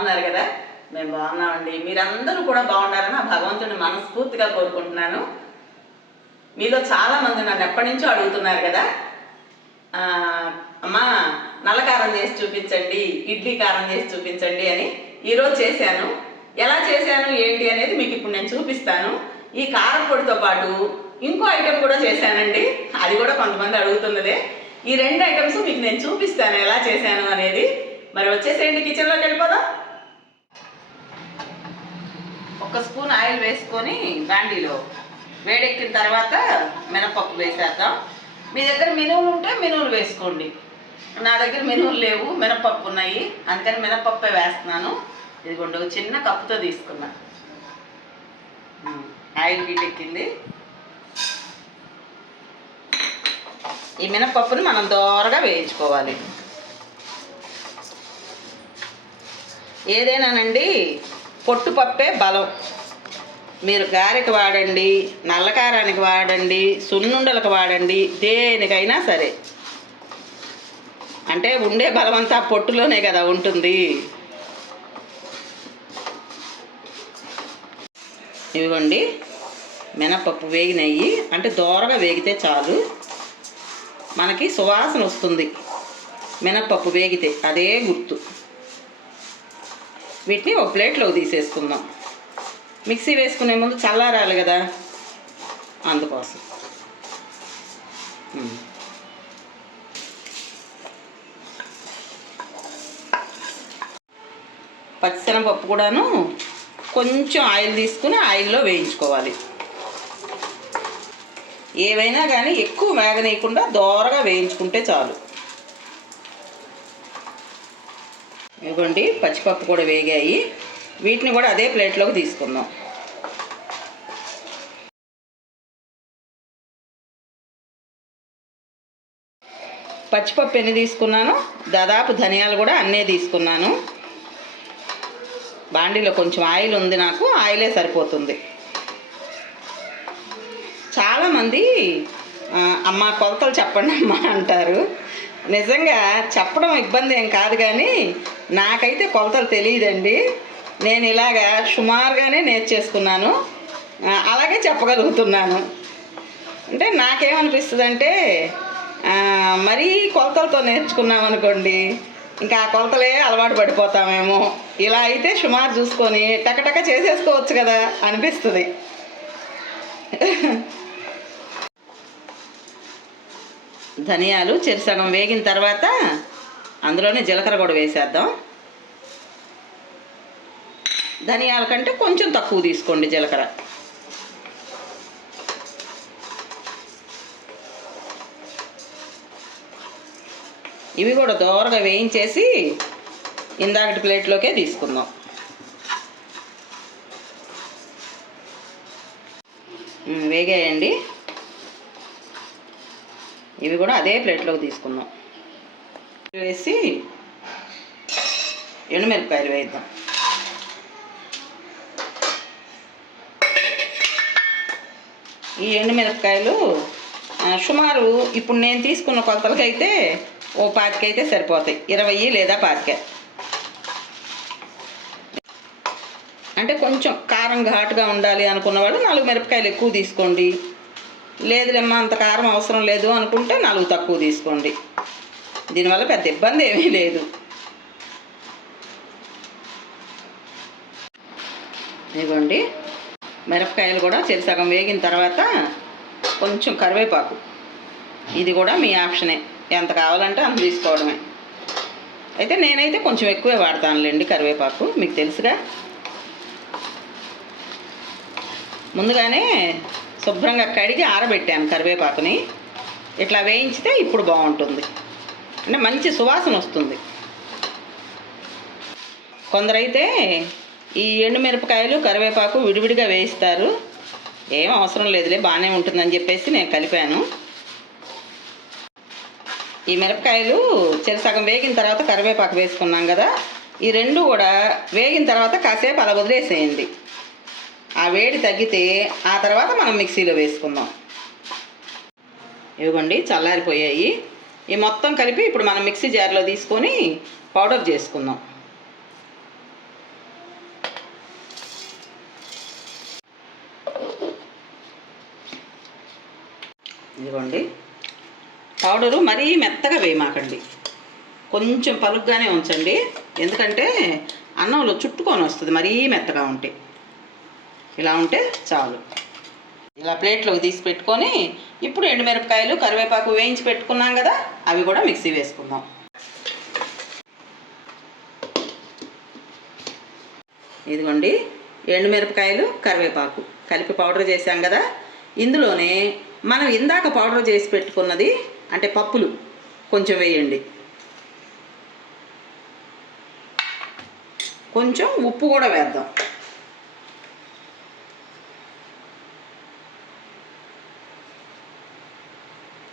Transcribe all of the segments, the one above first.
బాగున్నారు కదా? మేము బాగున్నామండి. మీరందరూ కూడా బాగున్నారని ఆ భగవంతుని మనస్ఫూర్తిగా కోరుకుంటున్నాను. మీలో చాలా మంది నన్ను ఎప్పటి నుంచో అడుగుతున్నారు కదా? అమ్మా నల్ల కారం చేసి చూపించండి ఇడ్లీ కారం చేసి చూపించండి అని ఈరోజు చేశాను. ఎలా చేశాను ఏంటి అనేది మీకు ఇప్పుడు నేను చూపిస్తాను. ఈ కారం పొడితో పాటు ఇంకో ఐటెం కూడా చేశానండి. అది కూడా కొంతమంది అడుగుతున్నదే. ఈ రెండు ఐటమ్స్ మీకు నేను చూపిస్తాను ఎలా చేశాను అనేది. మరి వచ్చేసేయండి కిచెన్లోకి వెళ్ళిపోదాం. ఒక స్పూన్ ఆయిల్ వేసుకొని బాండీలో వేడెక్కిన తర్వాత మినపప్పు వేసేద్దాం. మీ దగ్గర మినువులు ఉంటే మినువులు వేసుకోండి. నా దగ్గర మినువులు లేవు మినపప్పు ఉన్నాయి. అందుకని మినపప్పే వేస్తున్నాను. ఇదిగోండి ఒక చిన్న కప్పుతో తీసుకున్నా. ఆయిల్ వీటెక్కింది ఈ మినపప్పుని మనం దోరగా వేయించుకోవాలి. ఏదైనానండి పొట్టు పప్పే బలం. మీరు గారెకి వాడండి నల్లకారానికి వాడండి సున్నుండలకు వాడండి దేనికైనా సరే. అంటే ఉండే బలం అంతా పొట్టులోనే కదా ఉంటుంది. ఇదిగోండి మినపప్పు వేగినయ్యి అంటే దోరగా వేగితే చాలు. మనకి సువాసన వస్తుంది. మినపప్పు వేగితే అదే గుర్తు. వీటిని ఒక ప్లేట్లో తీసేసుకుందాం. మిక్సీ వేసుకునే ముందు చల్లారాలి కదా. అందుకోసం. పచ్చిశనగపప్పు కూడాను కొంచెం ఆయిల్ తీసుకుని ఆయిల్లో వేయించుకోవాలి. ఏవైనా కానీ ఎక్కువ వేగనీయకుండా దోరగా వేయించుకుంటే చాలు. ఇదిగోండి పచ్చిపప్పు కూడా వేగాయి. వీటిని కూడా అదే ప్లేట్లోకి తీసుకుందాం. పచ్చిపప్పు ఎన్ని తీసుకున్నాను? దాదాపు ధనియాలు కూడా అన్నే తీసుకున్నాను. బాండీలో కొంచెం ఆయిల్ ఉంది నాకు ఆయిలే సరిపోతుంది. చాలామంది అమ్మ కొలతలు చెప్పండి అమ్మ అంటారు. నిజంగా చెప్పడం ఇబ్బంది ఏం కాదు కానీ నాకైతే కొలతలు తెలియదండి. నేను ఇలాగా సుమారుగానే నేర్చేసుకున్నాను. అలాగే చెప్పగలుగుతున్నాను. అంటే నాకేమనిపిస్తుంది అంటే మరీ కొలతలతో నేర్చుకున్నాం అనుకోండి ఇంకా ఆ కొలతలే అలవాటు పడిపోతామేమో. ఇలా అయితే సుమారు చూసుకొని టకటక చేసేసుకోవచ్చు కదా అనిపిస్తుంది. ధనియాలు చెరిసగం వేగిన తర్వాత అందులోనే జీలకర్ర కూడా వేసేద్దాం. ధనియాల కంటే కొంచెం తక్కువ తీసుకోండి జీలకర్ర. ఇవి కూడా దోరగా వేయించేసి ఇందాకటి ప్లేట్లోకే తీసుకుందాం. వేగేయండి. ఇవి కూడా అదే ప్లేట్లోకి తీసుకుందాం. వేసి ఎండుమిరపకాయలు వేద్దాం. ఈ ఎండుమిరపకాయలు సుమారు ఇప్పుడు నేను తీసుకున్న కొలతలకైతే ఓ పాతికైతే సరిపోతాయి. ఇరవై లేదా పాతిక. అంటే కొంచెం కారం ఘాటుగా ఉండాలి అనుకున్న వాళ్ళు నాలుగు మిరపకాయలు ఎక్కువ తీసుకోండి. లేదులేమ్మా అంత కారం అవసరం లేదు అనుకుంటే నాలుగు తక్కువ తీసుకోండి. దీనివల్ల పెద్ద ఇబ్బంది ఏమీ లేదు. ఇదిగోండి మిరపకాయలు కూడా చెరి సగం వేగిన తర్వాత కొంచెం కరివేపాకు. ఇది కూడా మీ ఆప్షనే. ఎంత కావాలంటే అంత తీసుకోవడమే. అయితే నేనైతే కొంచెం ఎక్కువే వాడతానులేండి కరివేపాకు మీకు తెలుసుగా. ముందుగానే శుభ్రంగా కడిగి ఆరబెట్టాను కరివేపాకుని. ఇట్లా వేయించితే ఇప్పుడు బాగుంటుంది. అంటే మంచి సువాసన వస్తుంది. కొందరైతే ఈ ఎండుమిరపకాయలు కరివేపాకు విడివిడిగా వేయిస్తారు. ఏం అవసరం లేదులే బాగానే ఉంటుందని చెప్పేసి నేను కలిపాను. ఈ మిరపకాయలు చెరి సగం వేగిన తర్వాత కరివేపాకు వేసుకున్నాం కదా ఈ రెండు కూడా వేగిన తర్వాత కాసేపు అలా వదిలేసేయండి. ఆ వేడి తగ్గితే ఆ తర్వాత మనం మిక్సీలో వేసుకుందాం. ఇవ్వండి చల్లారిపోయాయి. ఈ మొత్తం కలిపి ఇప్పుడు మనం మిక్సీ జార్లో తీసుకొని పౌడర్ చేసుకుందాం. ఇదిగోండి. పౌడరు మరీ మెత్తగా వేయమాకండి. కొంచెం పలుగ్గానే ఉంచండి. ఎందుకంటే అన్నంలో చుట్టుకొని వస్తుంది మరీ మెత్తగా ఉంటే. ఇలా ఉంటే చాలు. ఇలా ప్లేట్లోకి తీసి పెట్టుకొని ఇప్పుడు ఎండుమిరపకాయలు కరివేపాకు వేయించి పెట్టుకున్నాం కదా అవి కూడా మిక్సీ వేసుకుందాం. ఇదిగోండి ఎండుమిరపకాయలు కరివేపాకు కలిపి పౌడర్ చేసాం కదా ఇందులోనే మనం ఇందాక పౌడర్ చేసి పెట్టుకున్నది అంటే పప్పులు కొంచెం వేయండి. కొంచెం ఉప్పు కూడా వేద్దాం.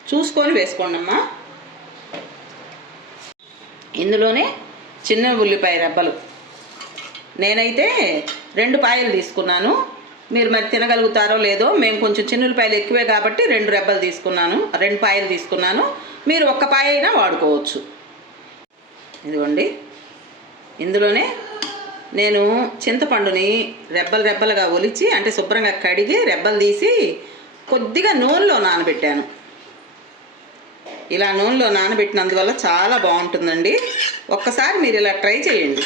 చూసుకొని వేసుకోండి అమ్మా ఇందులోనే చిన్న ఉల్లిపాయ రెబ్బలు. నేనైతే రెండు పాయలు తీసుకున్నాను. మీరు మరి తినగలుగుతారో లేదో మేము కొంచెం చిన్న ఉల్లిపాయలు ఎక్కువే కాబట్టి రెండు రెబ్బలు తీసుకున్నాను. రెండు పాయలు తీసుకున్నాను. మీరు ఒక్క పాయ అయినా వాడుకోవచ్చు. ఇదిగోండి. ఇందులోనే నేను చింతపండుని రెబ్బలు రెబ్బలుగా ఒలిచి అంటే శుభ్రంగా కడిగి రెబ్బలు తీసి కొద్దిగా నూనెలో నానబెట్టాను. ఇలా నూనెలో నానబెట్టినందువల్ల చాలా బాగుంటుందండి. ఒక్కసారి మీరు ఇలా ట్రై చేయండి.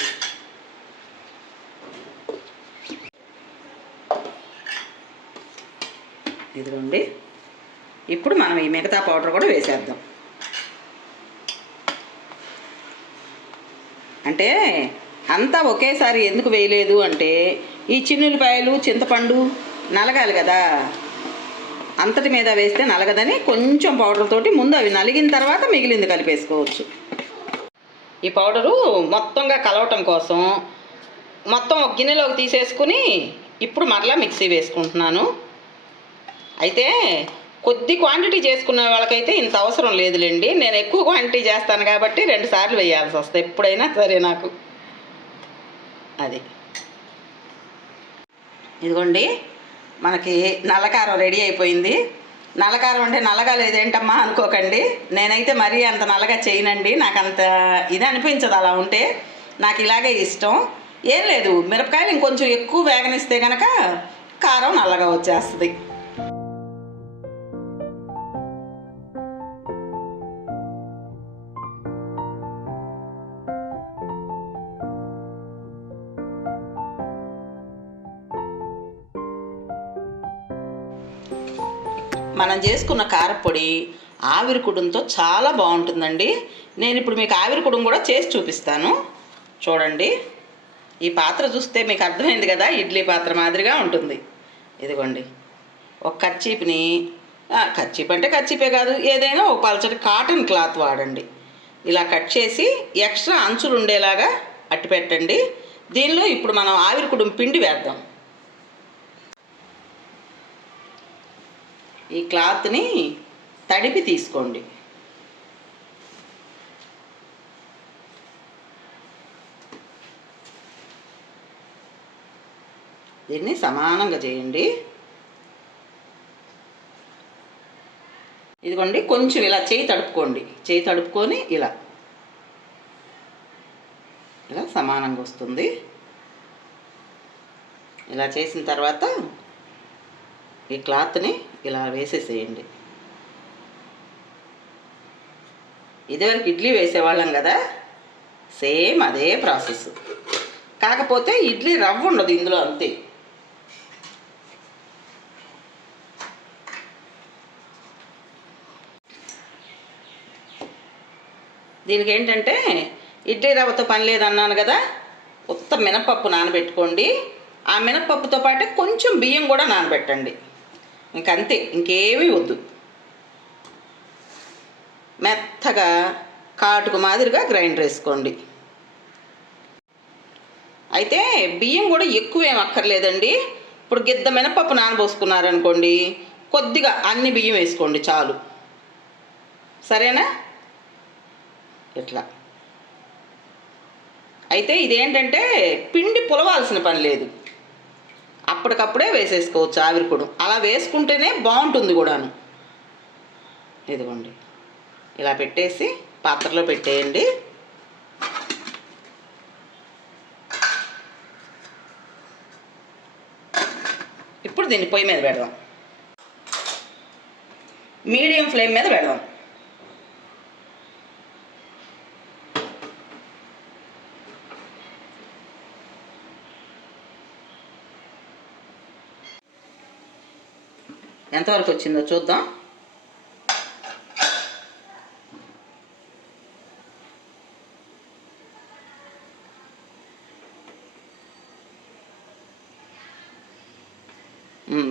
ఇదిగోండి. ఇప్పుడు మనం ఈ మిగతా పౌడర్ కూడా వేసేద్దాం. అంటే అంతా ఒకేసారి ఎందుకు వేయలేదు అంటే ఈ చిన్నులపాయలు చింతపండు నలగాలి కదా. అంతటి మీద వేస్తే నలగదని కొంచెం పౌడర్ తోటి ముందు అవి నలిగిన తర్వాత మిగిలింది కలిపేసుకోవచ్చు. ఈ పౌడరు మొత్తంగా కలవటం కోసం మొత్తం ఒక గిన్నెలోకి తీసేసుకుని ఇప్పుడు మరలా మిక్సీ వేసుకుంటున్నాను. అయితే కొద్ది క్వాంటిటీ చేసుకునే వాళ్ళకైతే ఇంత అవసరం లేదులేండి. నేను ఎక్కువ క్వాంటిటీ చేస్తాను కాబట్టి రెండు సార్లు వేయాల్సి వస్తుంది. ఎప్పుడైనా సరే నాకు. అది. ఇదిగోండి. మనకి నల్లకారం రెడీ అయిపోయింది. నల్లకారం అంటే నల్లగా లేదేంటమ్మా అనుకోకండి. నేనైతే మరీ అంత నల్లగా చేయనండి. నాకు అంత ఇది అనిపించదు అలా ఉంటే. నాకు ఇలాగే ఇష్టం. ఏం లేదు. మిరపకాయలు ఇంకొంచెం ఎక్కువ వేగనిస్తే కనుక కారం నల్లగా వచ్చేస్తుంది. మనం చేసుకున్న కారపొడి ఆవిరి కుడుంతో చాలా బాగుంటుందండి. నేను ఇప్పుడు మీకు ఆవిరి కుడుం కూడా చేసి చూపిస్తాను. చూడండి. ఈ పాత్ర చూస్తే మీకు అర్థమైంది కదా ఇడ్లీ పాత్ర మాదిరిగా ఉంటుంది. ఇదిగోండి. ఒక కర్చీప్ని కర్చీప్ అంటే కర్చీపే కాదు ఏదైనా ఒక పలచటి కాటన్ క్లాత్ వాడండి. ఇలా కట్ చేసి ఎక్స్ట్రా అంచులు ఉండేలాగా అట్టి పెట్టండి దీనిలో ఇప్పుడు మనం ఆవిరి కుడుం పిండి వేద్దాం. ఈ క్లాత్ని తడిపి తీసుకోండి. దీన్ని సమానంగా చేయండి. ఇదిగోండి కొంచెం ఇలా చేయి తడుపుకోండి. చేయి తడుపుకొని ఇలా. ఇలా సమానంగా వస్తుంది. ఇలా చేసిన తర్వాత ఈ క్లాత్ని ఇలా వేసేసేయండి. ఇదివరకు ఇడ్లీ వేసేవాళ్ళం కదా సేమ్ అదే ప్రాసెస్. కాకపోతే ఇడ్లీ రవ్వ ఉండదు ఇందులో అంతే. దీనికి ఏంటంటే ఇడ్లీ రవ్వతో పని లేదన్నాను కదా ఉత్త మినపప్పు నానబెట్టుకోండి. ఆ మినపప్పుతో పాటే కొంచెం బియ్యం కూడా నానబెట్టండి. ఇంకంతే ఇంకేమీ వద్దు. మెత్తగా కాటుకు మాదిరిగా గ్రైండర్ వేసుకోండి. అయితే బియ్యం కూడా ఎక్కువ ఏం అక్కర్లేదండి. ఇప్పుడు గిద్ద మినపప్పు నానబోసుకున్నారనుకోండి కొద్దిగా అన్ని బియ్యం వేసుకోండి చాలు. సరేనా? ఇట్లా. అయితే ఇదేంటంటే పిండి పులవాల్సిన పని లేదు. అప్పటికప్పుడే వేసేసుకోవచ్చు ఆవిరికుడు అలా వేసుకుంటేనే బాగుంటుంది కూడాను. ఇదిగోండి. ఇలా పెట్టేసి పాత్రలో పెట్టేయండి. ఇప్పుడు దీన్ని పొయ్యి మీద పెడదాం. మీడియం ఫ్లేమ్ మీద పెడదాం. ఎంతవరకు వచ్చిందో చూద్దాం.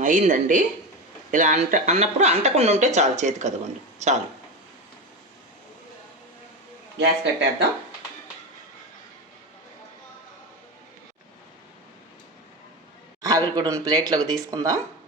అయిందండి ఇలా అంట అన్నప్పుడు అంటకుండా ఉంటే చాలు చేతి కదగండి చాలు. గ్యాస్ కట్టేద్దాం. ఆవిరి కూడా ఉన్న ప్లేట్లోకి తీసుకుందాం.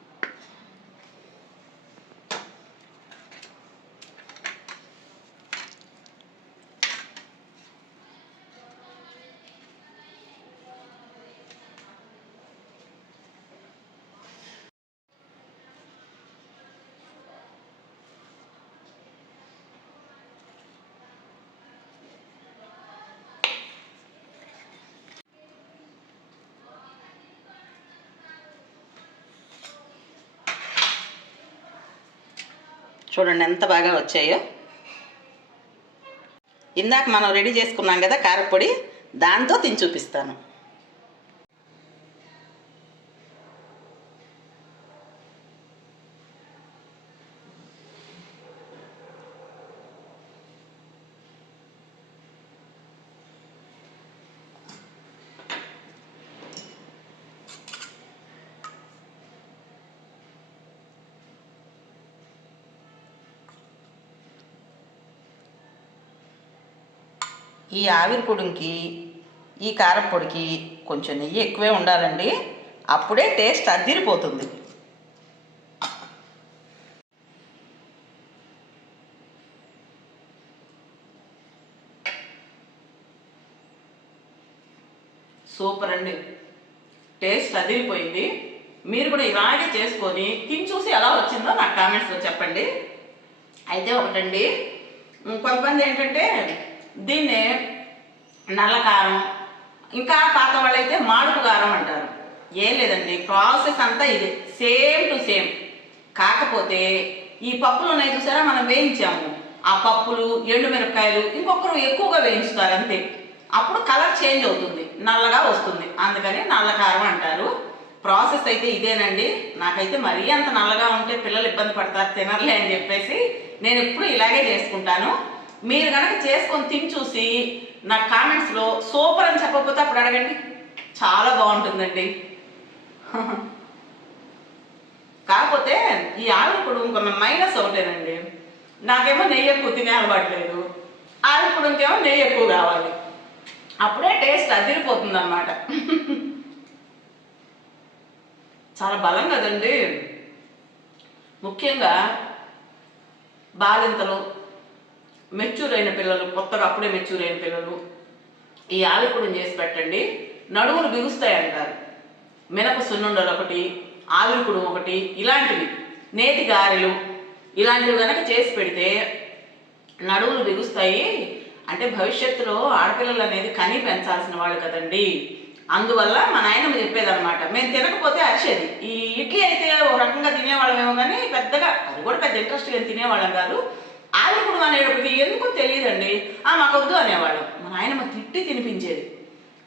చూడండి ఎంత బాగా వచ్చాయో. ఇందాక మనం రెడీ చేసుకున్నాం కదా కారపొడి దాంతో తిని చూపిస్తాను. ఈ ఆవిరి పొడికి ఈ కారపొడికి కొంచెం నెయ్యి ఎక్కువే ఉండాలండి. అప్పుడే టేస్ట్ అద్దిరిపోతుంది సూపర్ అండి. టేస్ట్ అదిరిపోయింది. మీరు కూడా ఇలాగే చేసుకొని తిని చూసి ఎలా వచ్చిందో నాకు కామెంట్స్లో చెప్పండి. అయితే ఒకటండి. కొంతమంది ఏంటంటే దీన్నే నల్ల కారం ఇంకా పాత వాళ్ళైతే మాడుపు కారం అంటారు. ఏం లేదండి ప్రాసెస్ అంతా ఇదే సేమ్ టు సేమ్. కాకపోతే ఈ పప్పులు ఉన్నాయి చూసారా మనం వేయించాము. ఆ పప్పులు ఎండుమిరపకాయలు ఇంకొకరు ఎక్కువగా వేయించుతారు అంతే. అప్పుడు కలర్ చేంజ్ అవుతుంది నల్లగా వస్తుంది. అందుకని నల్ల కారం అంటారు. ప్రాసెస్ అయితే ఇదేనండి. నాకైతే మరీ అంత నల్లగా ఉంటే పిల్లలు ఇబ్బంది పడతారు తినర్లే అని చెప్పేసి నేను ఎప్పుడు ఇలాగే చేసుకుంటాను. మీరు కనుక చేసుకొని తిని చూసి నా కామెంట్స్లో సూపర్ అని చెప్పకపోతే అప్పుడు అడగండి. చాలా బాగుంటుందండి. కాకపోతే ఈ ఆవిరి పొడి ఇంకొన్న మైనస్ ఒకటేనండి. నాకేమో నెయ్యి ఎక్కువ తినే అలవాట్లేదు ఆవిరి ఇంకేమో నెయ్యి ఎక్కువ కావాలి. అప్పుడే టేస్ట్ అదిరిపోతుంది అనమాట చాలా బలం కదండి. ముఖ్యంగా బాలింతలు మెచ్యూర్ అయిన పిల్లలు కొత్తగా అప్పుడే మెచ్యూర్ అయిన పిల్లలు ఈ ఆవిరిపొడిని చేసి పెట్టండి. నడుములు బిగుస్తాయి అంటారు. మినప సున్నుండలు ఒకటి ఆవిరికుడు ఒకటి ఇలాంటివి. నేతి గారెలు ఇలాంటివి కనుక చేసి పెడితే నడువులు బిగుస్తాయి. అంటే భవిష్యత్తులో ఆడపిల్లలు అనేది కని పెంచాల్సిన వాళ్ళు కదండి. అందువల్ల మా నాయనమ్మ చెప్పేదన్నమాట మేము తినకపోతే అరిచేది. ఈ ఇడ్లీ అయితే ఒక రకంగా తినేవాళ్ళమేమో కానీ పెద్దగా అది కూడా పెద్ద ఇంట్రెస్ట్గా తినేవాళ్ళం కాదు. ఆవిరికుడు అనేటప్పటికి ఎందుకో తెలియదండి. ఆ మాకొద్దు అనేవాళ్ళం. మా నాయనమ్మ తిట్టి తినిపించేది.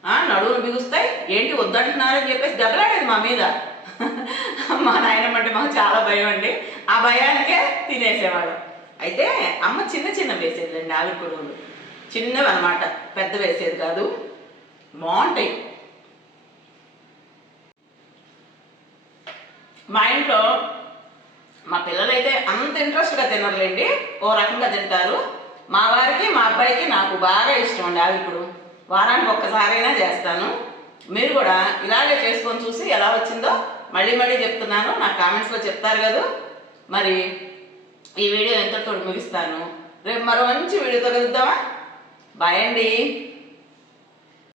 ఆ, నడువులు బిగుస్తాయి ఏంటి వద్దంటున్నారని చెప్పేసి దెబ్బలాడేది మా మీద. మా నాయనమ్మ అంటే మాకు చాలా భయం అండి. ఆ భయానికే తినేసేవాళ్ళం. అయితే అమ్మ చిన్న చిన్న వేసేదండి ఆవిరి కొడుకులు చిన్నవి అనమాట పెద్ద వేసేది కాదు. బాగుంటాయి. మా ఇంట్లో మా పిల్లలైతే అంత ఇంట్రెస్ట్గా తినర్లేండి. ఓ రకంగా తింటారు. మా వారికి మా అబ్బాయికి నాకు బాగా ఇష్టం అండి. అవి ఇప్పుడు వారానికి ఒక్కసారైనా చేస్తాను. మీరు కూడా ఇలాగే చేసుకొని చూసి ఎలా వచ్చిందో మళ్ళీ మళ్ళీ చెప్తున్నాను. నా కామెంట్స్లో చెప్తారు కదా. మరి ఈ వీడియో ఎంతతో ముగిస్తాను. రేపు మరో మంచి వీడియోతో కలుద్దామా? బాయ్ అండి.